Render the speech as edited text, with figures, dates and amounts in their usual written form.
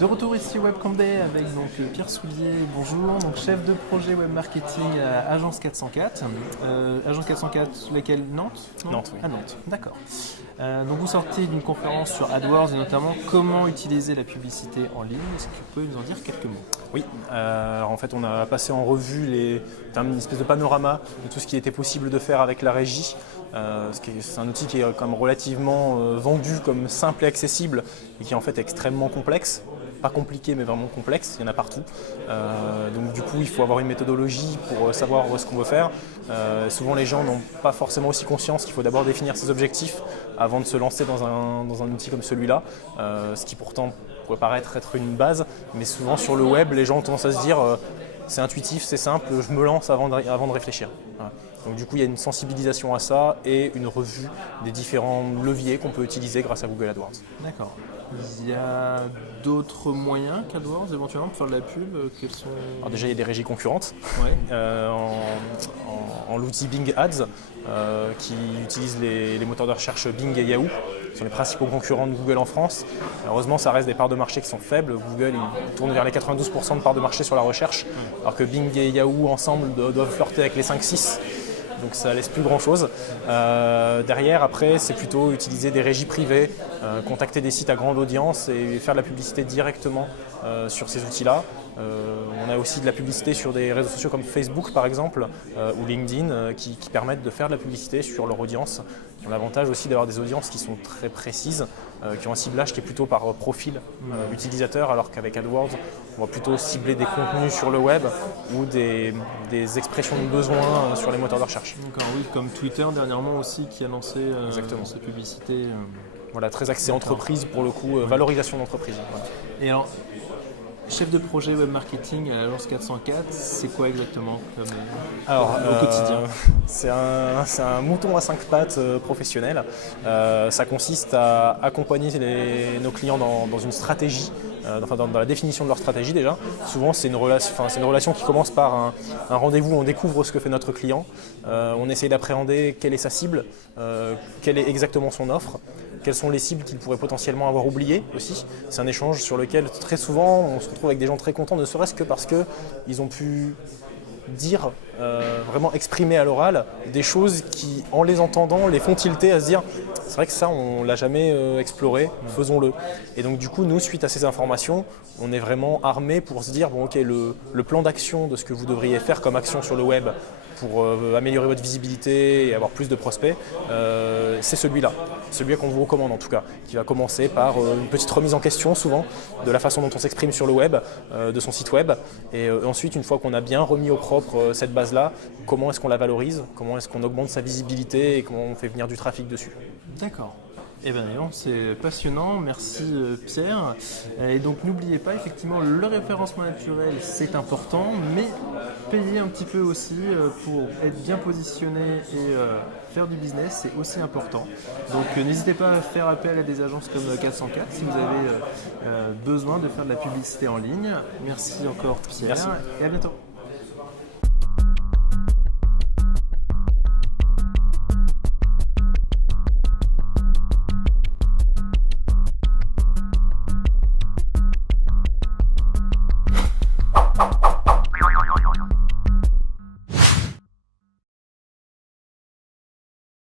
De retour ici Webcondé avec donc Pierre Soulier, bonjour, donc chef de projet web marketing à Agence 404. Agence 404, laquelle Nantes? Non Nantes, oui. À Nantes, d'accord. Donc vous sortez d'une conférence sur AdWords et notamment comment utiliser la publicité en ligne. Est-ce que tu peux nous en dire quelques mots? Oui, en fait on a passé en revue une espèce de panorama de tout ce qui était possible de faire avec la régie. C'est un outil qui est quand même relativement vendu comme simple et accessible et qui est en fait extrêmement complexe. Pas compliqué mais vraiment complexe, il y en a partout. Donc du coup il faut avoir une méthodologie pour savoir ce qu'on veut faire. Souvent les gens n'ont pas forcément aussi conscience qu'il faut d'abord définir ses objectifs avant de se lancer dans un outil comme celui-là, ce qui pourtant pourrait paraître être une base, mais souvent sur le web les gens ont tendance à se dire c'est intuitif, c'est simple, je me lance avant de réfléchir. Voilà. Donc du coup il y a une sensibilisation à ça et une revue des différents leviers qu'on peut utiliser grâce à Google AdWords. D'accord. Il y a d'autres moyens qu'AdWords éventuellement pour faire de la pub? Quels sont... Alors déjà il y a des régies concurrentes Ouais. en l'outil Bing Ads qui utilise les moteurs de recherche Bing et Yahoo, qui sont les principaux concurrents de Google en France. Heureusement ça reste des parts de marché qui sont faibles. Google il tourne vers les 92% de parts de marché sur la recherche, alors que Bing et Yahoo ensemble doivent flirter avec les 5-6%. Donc ça laisse plus grand chose. Derrière, après, c'est plutôt utiliser des régies privées, contacter des sites à grande audience et faire de la publicité directement sur ces outils-là. On a aussi de la publicité sur des réseaux sociaux comme Facebook par exemple ou LinkedIn qui permettent de faire de la publicité sur leur audience. Ils ont l'avantage aussi d'avoir des audiences qui sont très précises, qui ont un ciblage qui est plutôt par profil utilisateur, alors qu'avec AdWords, on va plutôt cibler des contenus sur le web ou des expressions de besoin sur les moteurs de recherche. D'accord, oui, comme Twitter dernièrement aussi qui a lancé sa publicité. Voilà, très axé entreprise pour le coup, valorisation d'entreprise. Voilà. Et alors, chef de projet web marketing à l'Agence 404, c'est quoi exactement au quotidien? C'est un mouton à 5 pattes professionnel. Ça consiste à accompagner nos clients dans une stratégie, dans la définition de leur stratégie déjà. Souvent c'est une relation qui commence par un rendez-vous, on découvre ce que fait notre client, on essaye d'appréhender quelle est sa cible, quelle est exactement son offre. Quelles sont les cibles qu'il pourrait potentiellement avoir oubliées aussi. C'est un échange sur lequel très souvent on se retrouve avec des gens très contents, ne serait-ce que parce qu'ils ont pu dire, vraiment exprimer à l'oral des choses qui, en les entendant, les font tilter à se dire c'est vrai que ça on ne l'a jamais exploré, faisons-le. Et donc du coup nous, suite à ces informations, on est vraiment armés pour se dire bon ok, le plan d'action de ce que vous devriez faire comme action sur le web pour améliorer votre visibilité et avoir plus de prospects, c'est celui-là qu'on vous recommande en tout cas, qui va commencer par une petite remise en question souvent de la façon dont on s'exprime sur le web, de son site web, et ensuite une fois qu'on a bien remis au propre cette base-là, comment est-ce qu'on la valorise, comment est-ce qu'on augmente sa visibilité et comment on fait venir du trafic dessus. D'accord. Eh bien, c'est passionnant, merci Pierre. Et donc n'oubliez pas, effectivement, le référencement naturel, c'est important, mais payer un petit peu aussi pour être bien positionné et faire du business, c'est aussi important. Donc n'hésitez pas à faire appel à des agences comme 404 si vous avez besoin de faire de la publicité en ligne. Merci encore Pierre, Merci. Et à bientôt.